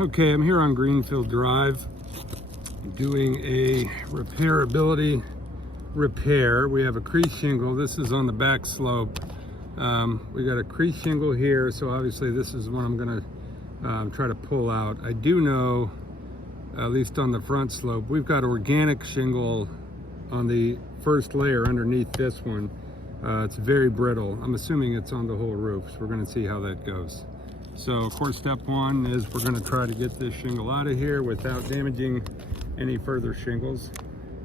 Okay, I'm here on Greenfield Drive doing a repairability repair. We have a crease shingle. This is on the back slope. We got a crease shingle here, so obviously this is one I'm gonna try to pull out. I do know, at least on the front slope, we've got organic shingle on the first layer underneath this one. It's very brittle. I'm assuming it's on the whole roof, so we're gonna see how that goes. So of course, step one is we're gonna try to get this shingle out of here without damaging any further shingles.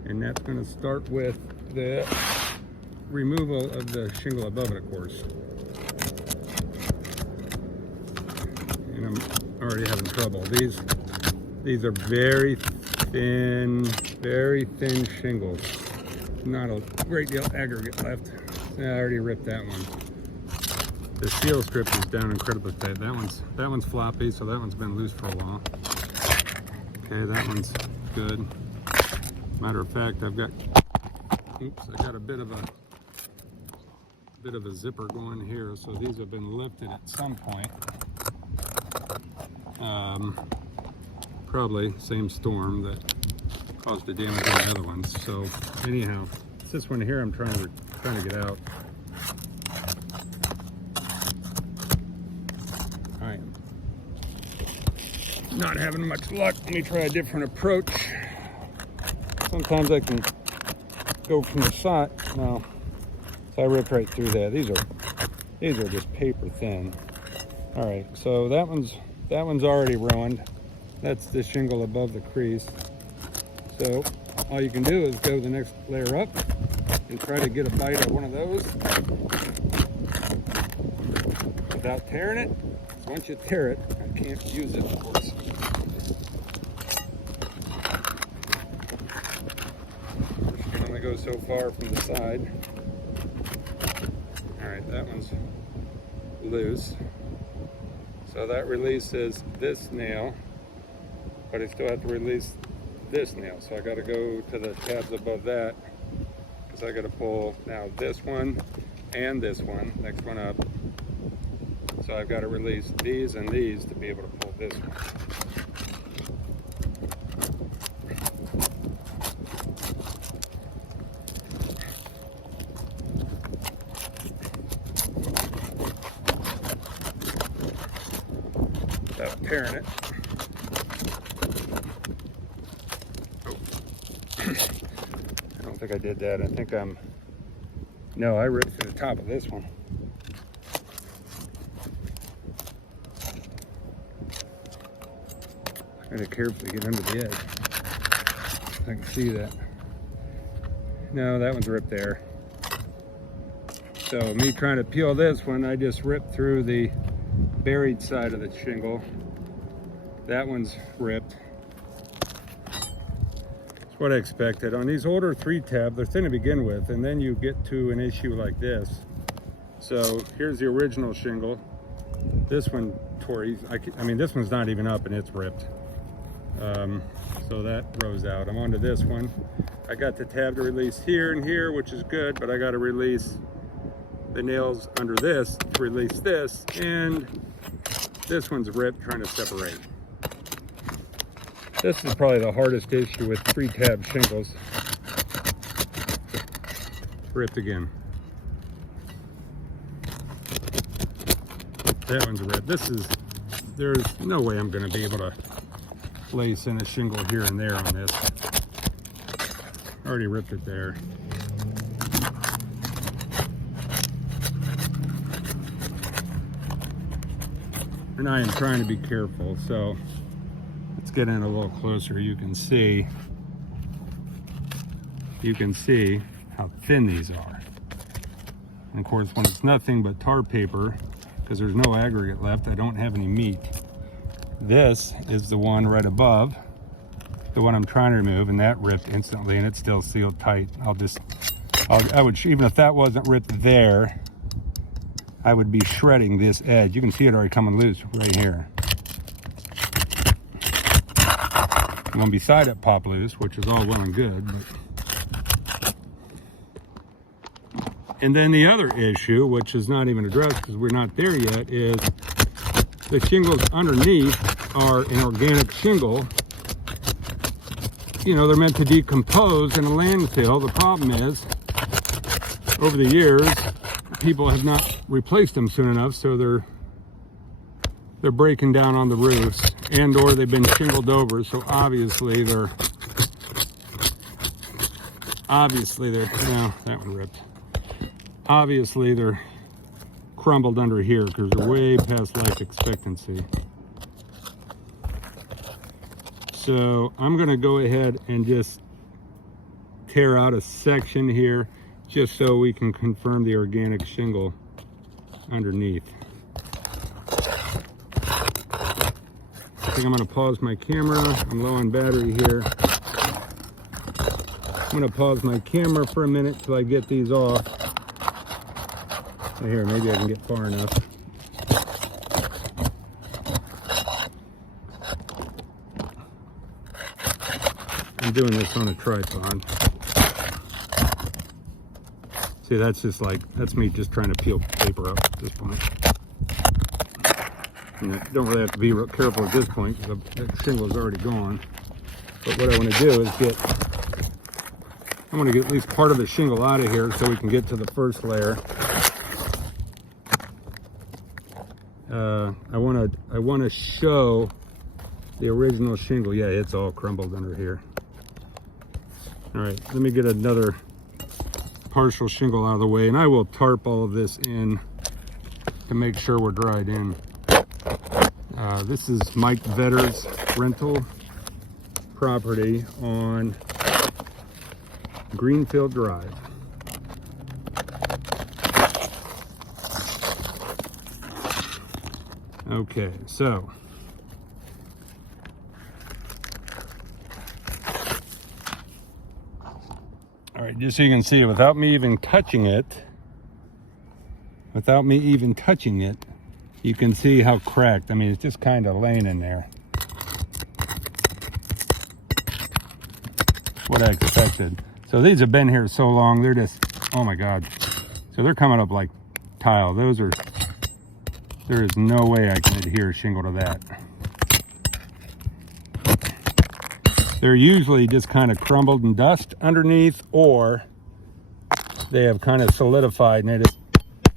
And that's gonna start with the removal of the shingle above it, of course. And I'm already having trouble. These are very thin shingles. Not a great deal of aggregate left. I already ripped that one. The seal strip is down incredibly tight. That one's floppy, so that one's been loose for a while. Okay, that one's good. Matter of fact, I got a bit of a zipper going here, so these have been lifted at some point. Probably same storm that caused the damage on the other ones. So anyhow, it's this one here I'm trying to get out. I'm not having much luck. Let me try a different approach. Sometimes I can go from the side. No, so I ripped right through that. These are just paper thin. All right, so that one's already ruined. That's the shingle above the crease. So all you can do is go the next layer up and try to get a bite of one of those without tearing it. Once you tear it, I can't use it, of course. You can only go so far from the side. All right, that one's loose. So that releases this nail, but I still have to release this nail. So I got to go to the tabs above that, because I got to pull now this one and this one, next one up. So I've got to release these and these to be able to pull this one. Without tearing it. Oh. I don't think I did that. I think no, I ripped through the top of this one. I gotta carefully get under the edge. I can see that. No, that one's ripped there. So me trying to peel this one, I just ripped through the buried side of the shingle. That one's ripped. That's what I expected. On these older 3-tab, they're thin to begin with, and then you get to an issue like this. So here's the original shingle. This one tore, I mean, this one's not even up and it's ripped. So that rose out. I'm onto this one. I got the tab to release here and here, which is good, but I got to release the nails under this to release this, and this one's ripped, trying to separate. This is probably the hardest issue with 3-tab shingles. Ripped again. That one's ripped. There's no way I'm going to be able to place in a shingle here and there on this. Already ripped it there. And I am trying to be careful, so let's get in a little closer. You can see how thin these are. And of course, when it's nothing but tar paper, because there's no aggregate left, I don't have any meat. This is the one right above, the one I'm trying to remove, and that ripped instantly, and it's still sealed tight. I would, even if that wasn't ripped there, I would be shredding this edge. You can see it already coming loose right here. One beside it popped loose, which is all well and good. But... And then the other issue, which is not even addressed because we're not there yet, is the shingles underneath are an organic shingle, you know, they're meant to decompose in a landfill. The problem is, over the years, people have not replaced them soon enough, so they're breaking down on the roofs, and or they've been shingled over, so obviously they're no, that one ripped. Obviously they're crumbled under here because they're way past life expectancy. So I'm going to go ahead and just tear out a section here just so we can confirm the organic shingle underneath. I think I'm going to pause my camera. I'm low on battery here. I'm going to pause my camera for a minute till I get these off. Here, maybe I can get far enough. I'm doing this on a tripod. See, that's just like, that's me just trying to peel paper up at this point. And I don't really have to be real careful at this point because the shingle is already gone. But what I want to do is I want to get at least part of the shingle out of here so we can get to the first layer. I want to show the original shingle. Yeah, it's all crumbled under here. All right, let me get another partial shingle out of the way, and I will tarp all of this in to make sure we're dried in. This is Mike Vetter's rental property on Greenfield Drive. Okay, so all right, just so you can see it, without me even touching it, you can see how cracked. I mean, it's just kind of laying in there. What I expected. So these have been here so long, they're just, oh my God. So they're coming up like tile. There is no way I can adhere shingle to that. They're usually just kind of crumbled and dust underneath, or they have kind of solidified and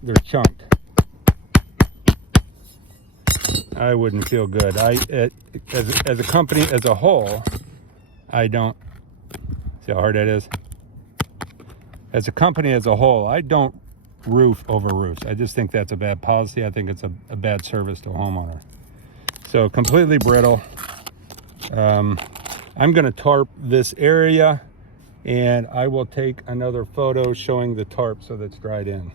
they're chunked. I wouldn't feel good. As a company as a whole, I don't, see how hard that is? As a company as a whole, I don't roof over roofs. I just think that's a bad policy. I think it's a bad service to a homeowner. So completely brittle. I'm going to tarp this area, and I will take another photo showing the tarp so that's dried in.